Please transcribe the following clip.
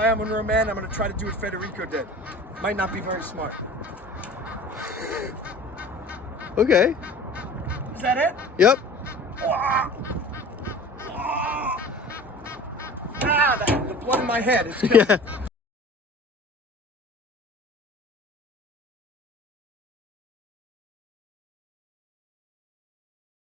Hi, I'm Monroe, man. I'm going to try to do what Federico did. Might not be very smart. Okay. Is that it? Yep. The blood in my head is killing me. Yeah.